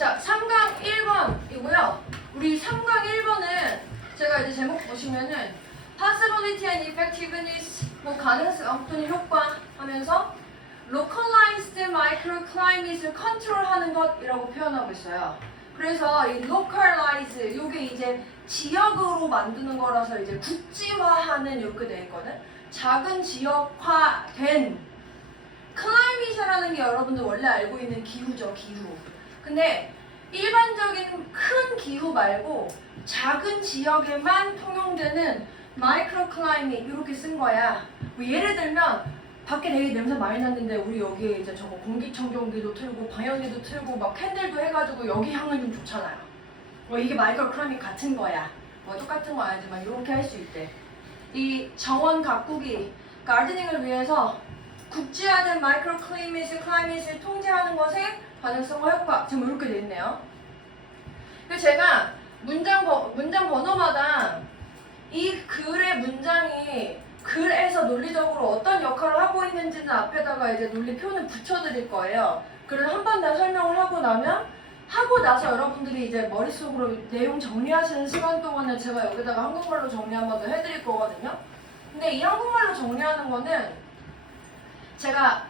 자, 3강 1번이고요. 우리 3강 1번은 제가 이제 제목 보시면은 Possibility and Effectiveness, 뭐 가능성 또는 효과 하면서 Localized Microclimate을 컨트롤하는 것이라고 표현하고 있어요. 그래서 이 Localize, 이게 이제 지역으로 만드는 거라서 이제 국지화하는 이렇게 돼 있거든. 작은 지역화된 클라이밋이라는 게 여러분들 원래 알고 있는 기후죠, 기후. 근데 일반적인 큰 기후 말고 작은 지역에만 통용되는 마이크로 클라이밋 이렇게 쓴 거야. 뭐 예를 들면 밖에 되게 냄새 많이 났는데 우리 여기에 이제 저거 공기청정기도 틀고 방향기도 틀고 막 캔들도 해가지고 여기 향은 좀 좋잖아요. 뭐 이게 마이크로 클라이밋 같은 거야. 뭐 똑같은 거 아니지만 이렇게 할 수 있대. 이 정원 가꾸기, 가르드닝을 위해서 국지화된 마이크로 클라이밋을 통제하는 것에 가능성과 효과. 지금 이렇게 돼 있네요. 그래서 제가 문장 번호마다 이 글의 문장이 글에서 논리적으로 어떤 역할을 하고 있는지는 앞에다가 이제 논리 표현을 붙여드릴 거예요. 글을 한 번 더 설명을 하고 나서 여러분들이 이제 머릿속으로 내용 정리하시는 시간 동안에 제가 여기다가 한국말로 정리 한 번 더 해드릴 거거든요. 근데 이 한국말로 정리하는 거는 제가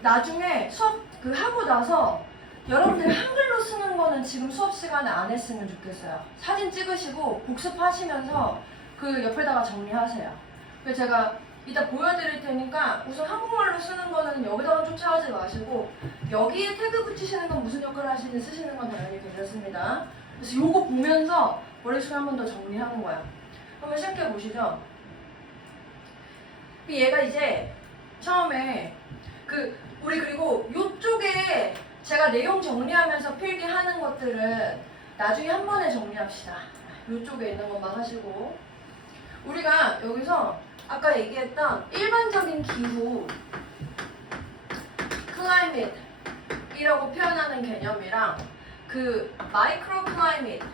나중에 수업 하고 나서 여러분들이 한글로 쓰는 거는 지금 수업 시간에 안 했으면 좋겠어요. 사진 찍으시고 복습하시면서 그 옆에다가 정리하세요. 그래서 제가 이따 보여드릴 테니까 우선 한국말로 쓰는 거는 여기다가 쫓아가지 마시고 여기에 태그 붙이시는 건 무슨 역할을 하시는지 쓰시는 건 당연히 괜찮습니다. 그래서 요거 보면서 머릿속에 한 번 더 정리하는 거야. 한번 시작해 보시죠. 얘가 이제 처음에 우리 그리고 요쪽에 제가 내용 정리하면서 필기하는 것들은 나중에 한 번에 정리합시다. 요쪽에 있는 것만 하시고 우리가 여기서 아까 얘기했던 일반적인 기후 클라이밋이라고 표현하는 개념이랑 마이크로 클라이밋이라고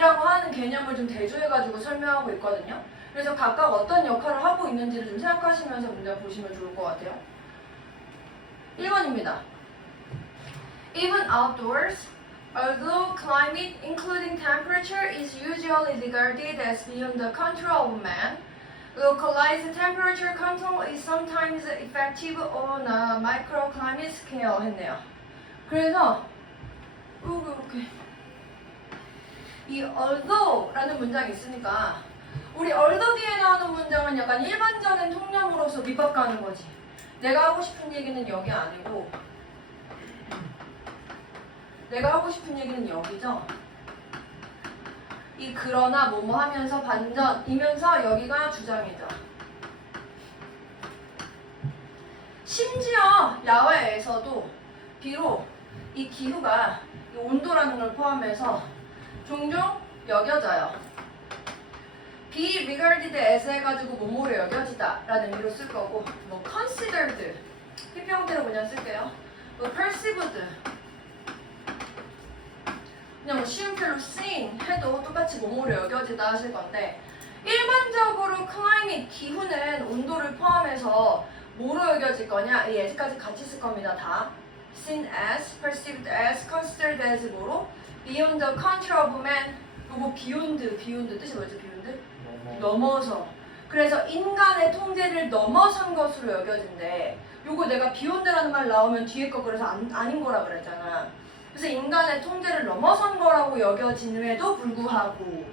하는 개념을 좀 대조해가지고 설명하고 있거든요. 그래서 각각 어떤 역할을 하고 있는지를 좀 생각하시면서 문제 보시면 좋을 것 같아요. 1번입니다. Even outdoors, although climate, including temperature, is usually regarded as beyond the control of man, localized temperature control is sometimes effective on a microclimate scale 했네요. 그래서 이렇게 이 although라는 문장이 있으니까 우리 although 뒤에 나오는 문장은 약간 일반적인 통념으로서 밑밥 가는 거지. 내가 하고 싶은 얘기는 여기 아니고 내가 하고 싶은 얘기는 여기죠. 이 그러나 뭐뭐 하면서 반전이면서 여기가 주장이죠. 심지어 야외에서도 비록 이 기후가 이 온도라는 걸 포함해서 종종 여겨져요. be regarded as 해가지고 뭐뭐로 여겨지다 라는 의미로 쓸 거고 뭐 considered PP 형태로 그냥 쓸게요. 뭐 perceived 그냥 뭐 쉬운표로 seen 해도 똑같이 뭐뭐로 여겨지다 하실 건데 일반적으로 climate 기후는 온도를 포함해서 뭐로 여겨질 거냐 이 as까지 같이 쓸 겁니다. 다 seen as, perceived as, considered as 뭐로 beyond the control of man 요거 beyond 뜻이 뭐지 beyond? 넘어서 그래서 인간의 통제를 넘어선 것으로 여겨진대. 요거 내가 beyond라는 말 나오면 뒤에 거 그래서 아닌 거라 그랬잖아. 그래서 인간의 통제를 넘어선 거라고 여겨짐에도 불구하고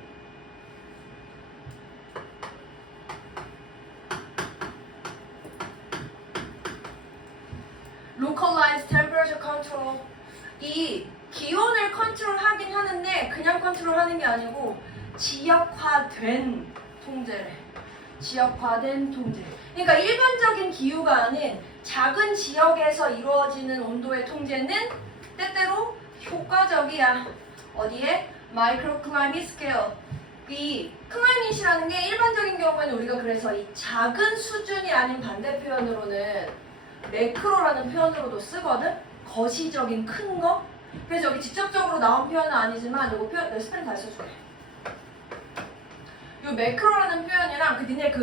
localized temperature control 이 기온을 컨트롤하긴 하는데 그냥 컨트롤하는 게 아니고 지역화된 통제래. 지역화된 통제. 그러니까 일반적인 기후가 아닌 작은 지역에서 이루어지는 온도의 통제는 때때로 효과적이야. 어디에? 마이크로 클라이밋 스케일. 이 클라이밋이라는 게 일반적인 경우에는 우리가 그래서 이 작은 수준이 아닌 반대 표현으로는 매크로라는 표현으로도 쓰거든? 거시적인 큰 거? 그래서 여기 직접적으로 나온 표현은 아니지만 이거 표현, 내 스펠링 다시 써줄게. 이 매크로라는 표현이랑 니네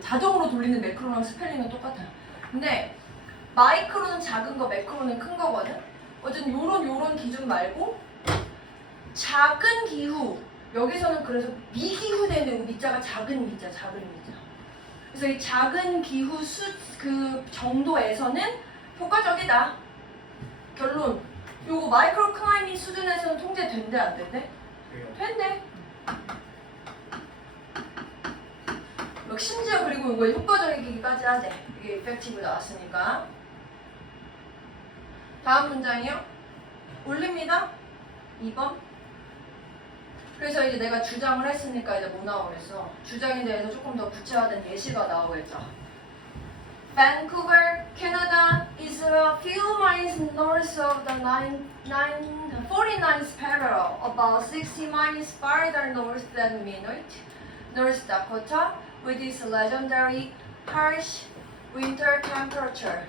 자동으로 돌리는 매크로랑 스펠링은 똑같아요. 근데 마이크로는 작은 거, 매크로는 큰 거거든. 어쨌든 요런 기준 말고 작은 기후, 여기서는 그래서 미기후 되는 미자가 작은 미자. 그래서 이 작은 기후 그 정도에서는 효과적이다. 결론. 요거 마이크로 클라이밋 수준에서는 통제된대 안 된대? 된대. 심지어 그리고 이거 효과적이기까지 하재. 이게 이펙티브 나왔으니까. 다음 문장이요. 올립니다. 2번. 그래서 이제 내가 주장을 했으니까 이제 뭐 나오겠어? 주장에 대해서 조금 더 구체화된 예시가 나오겠죠. Vancouver, Canada is a few miles north of the 49th parallel, about 60 miles farther north than Minot, North Dakota, with its legendary harsh winter temperature.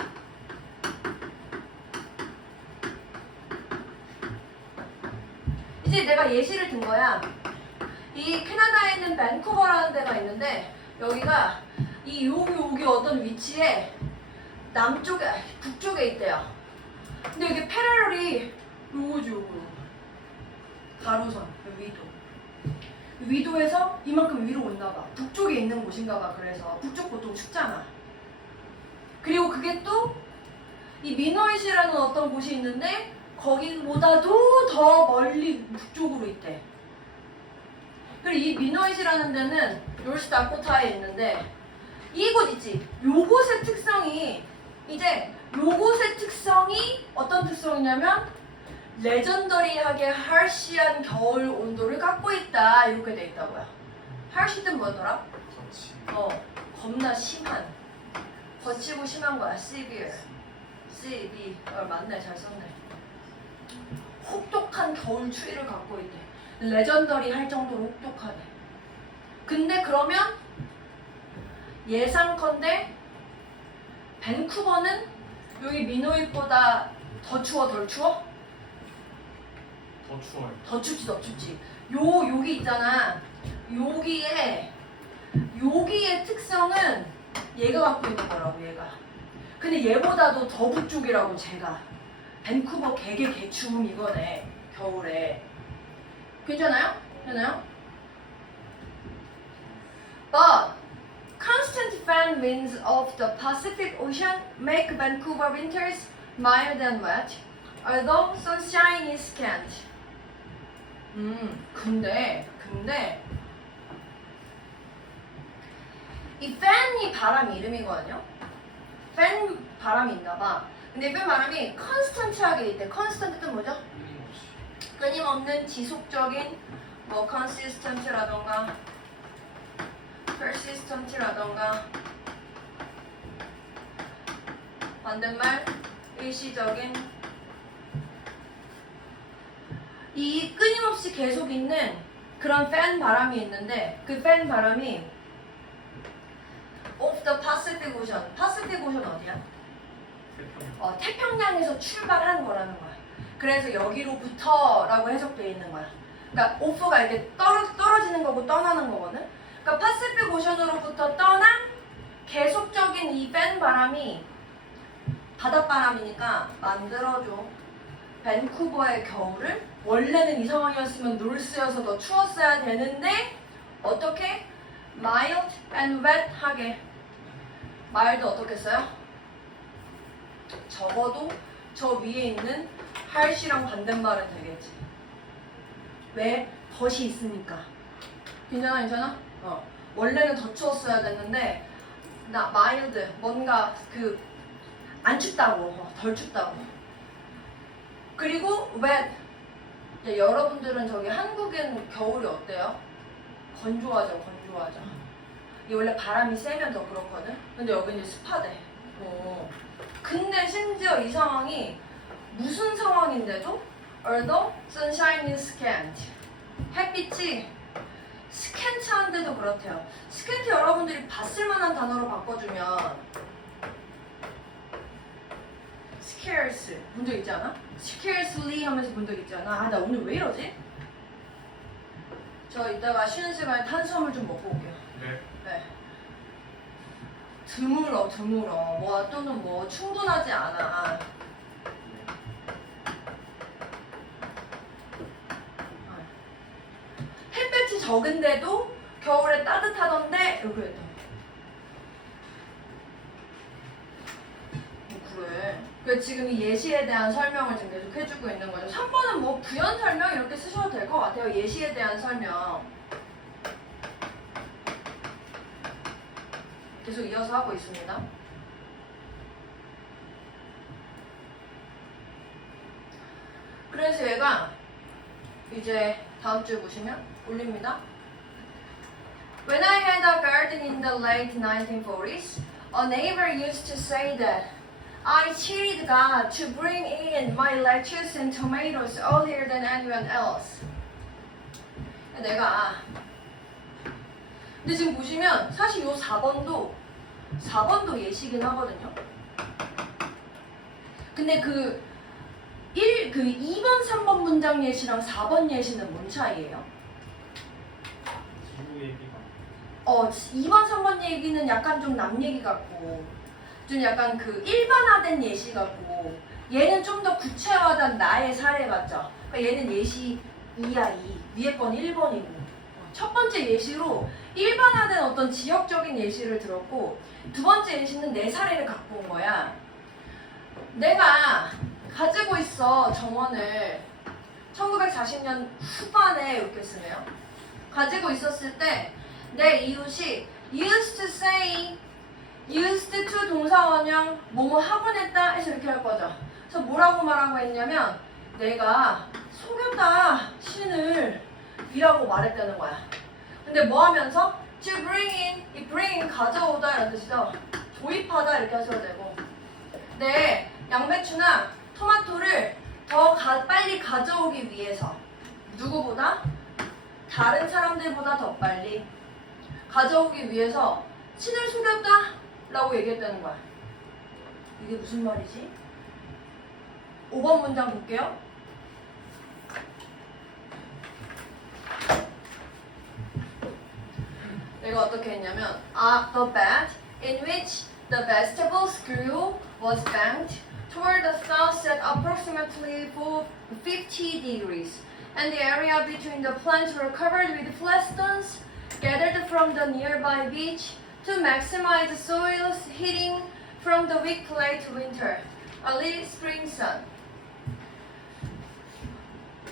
이제 내가 예시를 든 거야. 이 캐나다에 있는 밴쿠버라는 데가 있는데 여기가 여기 어떤 위치에 북쪽에 있대요. 근데 이게 패러럴이 요거죠, 요거. 가로선, 위도에서 이만큼 위로 온나 봐. 북쪽에 있는 곳인가 봐. 그래서 북쪽 보통 춥잖아. 그리고 그게 또 이 미너잇이라는 어떤 곳이 있는데 거기보다도 더 멀리 북쪽으로 있대. 그리고 이 미너잇이라는 데는 노스 다코타에 있는데 이곳 있지? 요곳의 특성이 어떤 특성이냐면 레전더리하게 harsh한 겨울 온도를 갖고 있다. 이렇게 돼 있다고요. harsh는 뭐더라? 겁나 심한. 거치고 심한 거야. severe. 맞네. 잘 썼네. 혹독한 겨울 추위를 갖고 있대. 레전더리 할 정도로 혹독하대. 근데 그러면 예상컨대 밴쿠버는 여기 미노잇보다 더 추워, 덜 추워? 더 추워요. 더 춥지. 여기 있잖아. 여기의 특성은 얘가 갖고 있는 거라고, 얘가. 근데 얘보다도 더 북쪽이라고, 제가. 밴쿠버 개추움 이거네, 겨울에. 괜찮아요? But constant fan winds of the Pacific Ocean make Vancouver winters mild and wet, although sunshine is scant. 근데 이 팬이 바람 이름이거든요. 팬 바람이 있나봐. 근데 팬 바람이 컨스턴트하게 있대. 컨스턴트 뜻 뭐죠? 끊임없는 지속적인 뭐 consistent라던가 persistent라던가 반대말 일시적인 이 끊임없이 계속 있는 그런 팬 바람이 있는데 그 팬 바람이 of the Pacific Ocean. Pacific Ocean 어디야? 태평양에서 출발한 거라는 거야. 그래서 여기로부터라고 해석되어 있는 거야. 그러니까 off가 이렇게 떨어지는 거고 떠나는 거거든. 그러니까 파시픽 오션으로부터 떠난 계속적인 이 팬 바람이 바닷바람이니까 만들어줘. 밴쿠버의 겨울을 원래는 이 상황이었으면 놀스여서 더 추웠어야 되는데 어떻게? mild and wet 하게. mild 어떻게 써요? 적어도 저 위에 있는 harsh랑 반대말은 되겠지. 왜? 덫이 있으니까. 괜찮아? 원래는 더 추웠어야 됐는데 mild 뭔가 안 춥다고, 덜 춥다고. 그리고 wet. 여러분들은 저기 한국엔 겨울이 어때요? 건조하죠. 이게 원래 바람이 세면 더 그렇거든. 근데 여기 이제 습하대. 근데 심지어 이 상황이 무슨 상황인데도 although sunshine is scant. 햇빛이 스캔트한데도 그렇대요. 스캔트 여러분들이 봤을 만한 단어로 바꿔주면 scarce 본 적 있지 않아? scarcely 하면서 본 적 있지 않아? 나 오늘 왜 이러지? 저 이따가 쉬는 시간에 탄수화물 좀 먹고 올게요. 네. 드물어. 뭐 또는 뭐 충분하지 않아. 햇볕이 적은데도 겨울에 따뜻하던데 이렇게 했다. 그래. 그 지금 이 예시에 대한 설명을 지금 계속 해주고 있는 거죠. 3번은 뭐 부연 설명 이렇게 쓰셔도 될 것 같아요. 예시에 대한 설명. 계속 이어서 하고 있습니다. 그래서 얘가 이제 다음 줄 보시면 올립니다. When I had a garden in the late 1940s, a neighbor used to say that I cheated God to bring in my lettuce and tomatoes earlier than anyone else. 근데 지금 보시면 사실 요 4번도 예시긴 하거든요. 근데 그 2번, 3번 문장 예시랑 4번 예시는 뭔 차이예요? 지구 얘기가 2번, 3번 얘기는 약간 좀 남 얘기 같고 좀 약간 그 일반화된 예시 같고 얘는 좀 더 구체화된 나의 사례 같죠? 그러니까 얘는 예시 2야 2, 위에 건 1번이고 첫 번째 예시로 일반화된 어떤 지역적인 예시를 들었고 두 번째 예시는 내 사례를 갖고 온 거야. 내가 가지고 있어 정원을 1940년 후반에 이렇게 쓰네요. 가지고 있었을 때 내 이웃이 used to say, used to 동사 원형 뭐뭐 하곤 했다 해서 이렇게 할 거죠. 그래서 뭐라고 말하고 했냐면 내가 속였다 신을 이라고 말했다는 거야. 근데 뭐 하면서 to bring in, 이 bring in 가져오다 이런 뜻이죠. 도입하다 이렇게 하셔도 되고 내 양배추나 토마토를 더 빨리 가져오기 위해서 누구보다? 다른 사람들보다 더 빨리 가져오기 위해서 신을 속였다 라고 얘기했다는 거야. 이게 무슨 말이지? 5번 문장 볼게요. 내가 어떻게 했냐면 the bed in which the vegetables grew was banked toward the south at approximately 50 degrees, and the area between the plants were covered with flat stones gathered from the nearby beach to maximize the soil's heating from the weak late winter, early spring sun.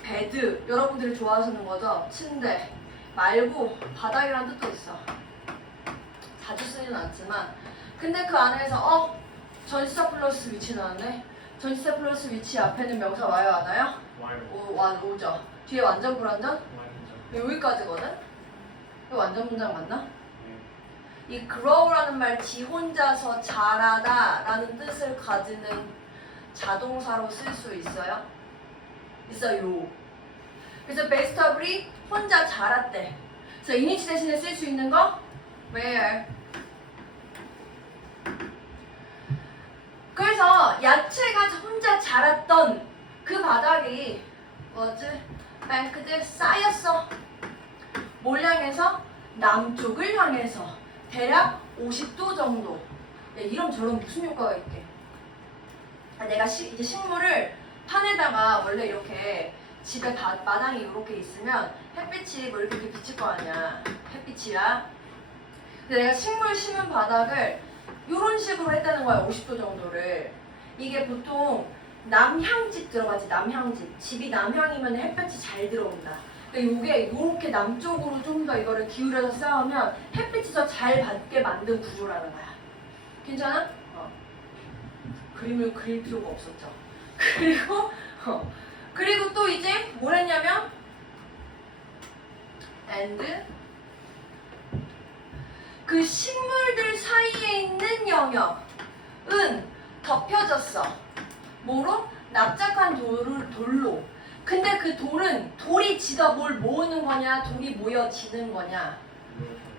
베드, 여러분들이 좋아하시는 거죠? 침대 말고 바닥이란 뜻도 있어. 자주 쓰지는 않지만 근데 그 안에서 전치사 플러스 위치 나왔네. 전치사 플러스 위치 앞에는 명사 와요 안 와요? 와요. 오죠. 뒤에 완전 불완전? 와요. 여기까지거든? 이거 완전 문장 맞나? 네. 이 grow라는 말 지 혼자서 자라다 라는 뜻을 가지는 자동사로 쓸 수 있어요? 있어요. 그래서 베스터블이 혼자 자랐대. 그래서 이니치 대신에 쓸 수 있는 거? where. 그래서 야채가 혼자 자랐던 그 바닥이 뭐지? banked 쌓였어. 뭘 향해서? 남쪽을 향해서 대략 50도 정도. 야, 이런 저런 무슨 효과가 있게? 내가 이제 식물을 판에다가 원래 이렇게 집에 마당이 이렇게 있으면 햇빛이 뭐 이렇게 비칠 거 아니야. 햇빛이야. 근데 내가 식물 심은 바닥을 이런 식으로 했다는 거야. 50도 정도를. 이게 보통 남향집 들어가지. 남향집. 집이 남향이면 햇볕이 잘 들어온다. 그러니까 이게 이렇게 남쪽으로 좀 더 이거를 기울여서 쌓으면 햇빛이 더 잘 받게 만든 구조라는 거야. 괜찮아? 그림을 그릴 필요가 없었죠. 그리고 또 이제 뭘 했냐면 and 그 식물들 사이에 있는 영역은 덮여졌어. 뭐로? 납작한 돌로. 근데 그 돌이 지가 뭘 모으는 거냐? 돌이 모여지는 거냐?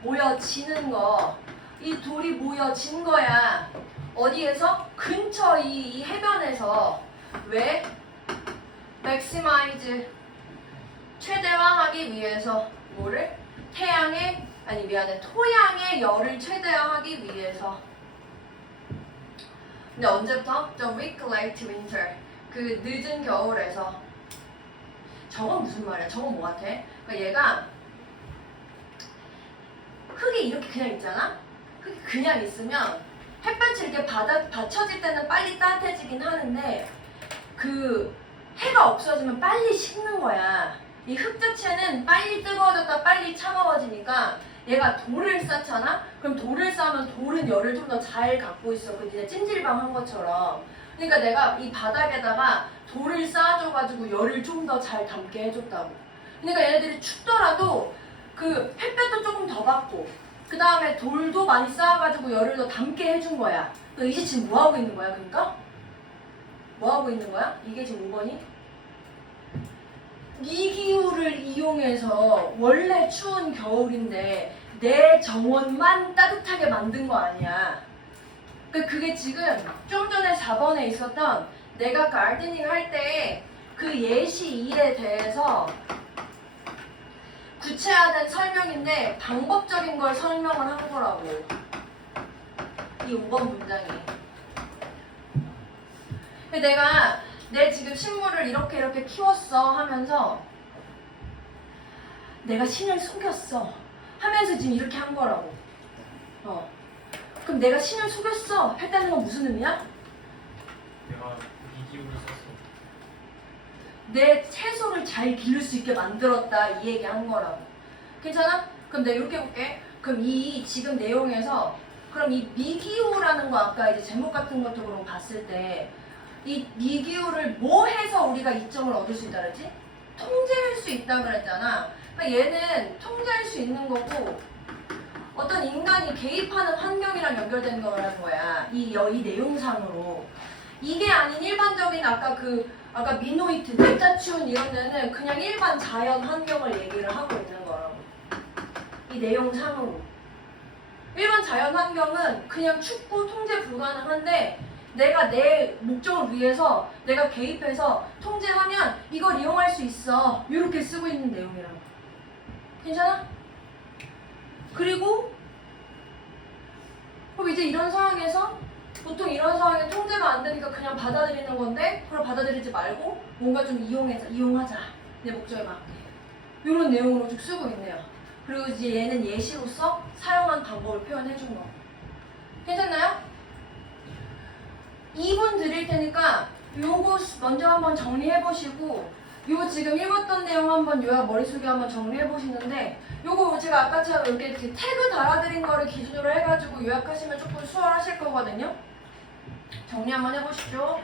모여지는 거. 이 돌이 모여진 거야. 어디에서? 근처 이 해변에서. 왜? maximize 최대화하기 위해서 뭐를? 토양의 열을 최대화하기 위해서 근데 언제부터? The week late winter. 그 늦은 겨울에서. 저건 무슨 말이야? 저건 뭐 같아? 그러니까 얘가 흙이 이렇게 그냥 있잖아? 흙이 그냥 있으면 햇볕이 이렇게 받쳐질 때는 빨리 따뜻해지긴 하는데 그 해가 없어지면 빨리 식는 거야. 이 흙 자체는 빨리 뜨거워졌다 빨리 차가워지니까 얘가 돌을 쌓잖아? 그럼 돌을 쌓으면 돌은 열을 좀 더 잘 갖고 있어. 그 니네 찜질방 한 것처럼. 그러니까 내가 이 바닥에다가 돌을 쌓아줘가지고 열을 좀 더 잘 담게 해줬다고. 그러니까 얘네들이 춥더라도 그 햇볕도 조금 더 받고 그 다음에 돌도 많이 쌓아가지고 열을 더 담게 해준 거야. 너 이제 지금 뭐 하고 있는 거야? 그러니까? 뭐 하고 있는 거야? 이게 지금 5번이? 미기후를 이용해서 원래 추운 겨울인데 내 정원만 따뜻하게 만든 거 아니야. 그러니까 그게 지금 좀 전에 4번에 있었던 내가 가르데닝 할 때 그 예시 일에 대해서 구체화된 설명인데 방법적인 걸 설명을 한 거라고. 이 5번 문장이. 내가 내 지금 식물을 이렇게 키웠어 하면서 내가 신을 속였어 하면서 지금 이렇게 한 거라고. 그럼 내가 신을 속였어 했다는 건 무슨 의미야? 내가 미기울을 썼어. 내 채소를 잘 기를 수 있게 만들었다 이 얘기 한 거라고. 괜찮아? 그럼 내가 이렇게 해볼게. 그럼 이 지금 내용에서 그럼 이 미기후라는 거 아까 이제 제목 같은 것도 그럼 봤을 때 이 미기후를 뭐 해서 우리가 이점을 얻을 수 있다 그랬지? 통제할 수 있다 그랬잖아. 그러니까 얘는 통제할 수 있는 거고 어떤 인간이 개입하는 환경이랑 연결되는 거라는 거야. 이 내용상으로. 이게 아닌 일반적인 아까 미노이트, 넥타치온 이런 데는 그냥 일반 자연 환경을 얘기를 하고 있는 거라고. 이 내용상으로. 일반 자연 환경은 그냥 춥고 통제 불가능한데 내가 내 목적을 위해서 내가 개입해서 통제하면 이걸 이용할 수 있어. 이렇게 쓰고 있는 내용이라고. 괜찮아? 그리고 그럼 이제 이런 상황에서 보통 이런 상황에 통제가 안 되니까 그냥 받아들이는 건데 그걸 받아들이지 말고 뭔가 좀 이용하자. 내 목적에 맞게. 이런 내용으로 쭉 쓰고 있네요. 그리고 이제 얘는 예시로서 사용한 방법을 표현해 준 거. 괜찮나요? 2분 드릴 테니까 요거 먼저 한번 정리해 보시고 요 지금 읽었던 내용 한번 요약 머릿속에 한번 정리해 보시는데 요거 제가 아까처럼 이렇게 태그 달아드린 거를 기준으로 해가지고 요약하시면 조금 수월하실 거거든요. 정리 한번 해보시죠.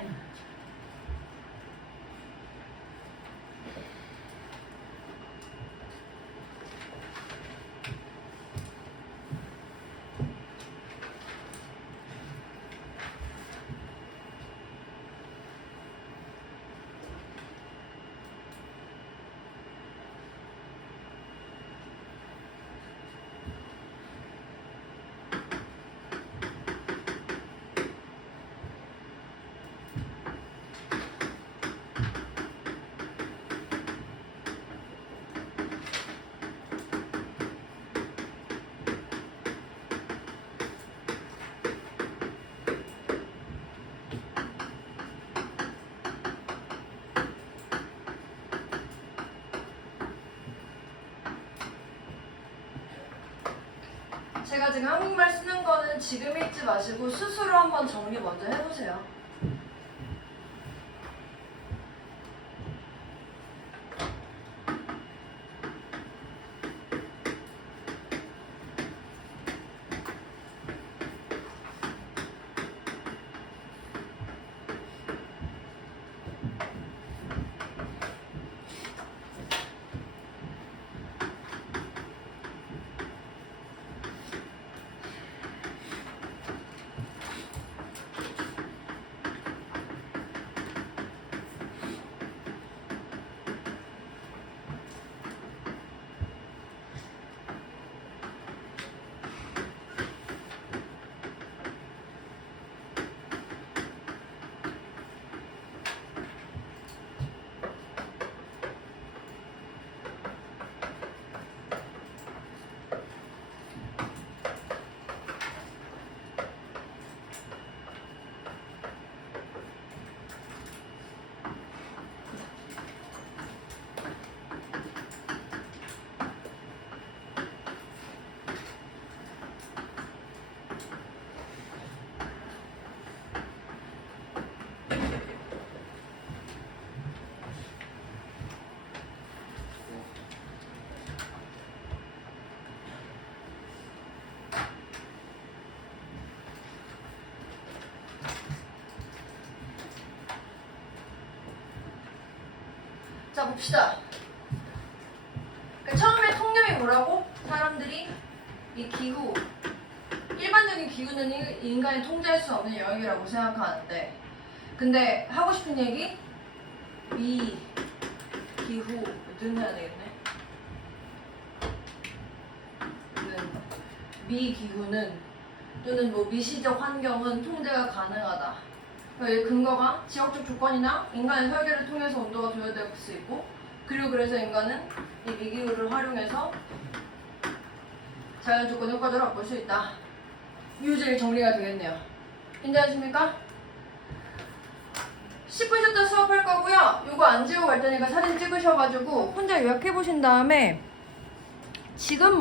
제가 지금 한국말 쓰는 거는 지금 읽지 마시고 스스로 한번 정리 먼저 해보세요. 자 봅시다. 그러니까 처음에 통념이 뭐라고? 사람들이 이 기후, 일반적인 기후는 인간이 통제할 수 없는 영역이라고 생각하는데, 근데 하고 싶은 얘기? 미기후는 해야 되겠네. 미기후는 또는 뭐 미시적 환경은 통제가 가능하다. 이 근거가 지역적 조건이나 인간의 설계를 통해서 온도가 조절될 수 있고, 그리고 그래서 인간은 이 미기후를 활용해서 자연 조건 효과들을 볼 수 있다. 유질이 정리가 되겠네요. 괜찮으십니까? 10분 쉬었다 수업할 거고요. 이거 안 지우고 갈 테니까 사진 찍으셔가지고 혼자 요약해 보신 다음에 지금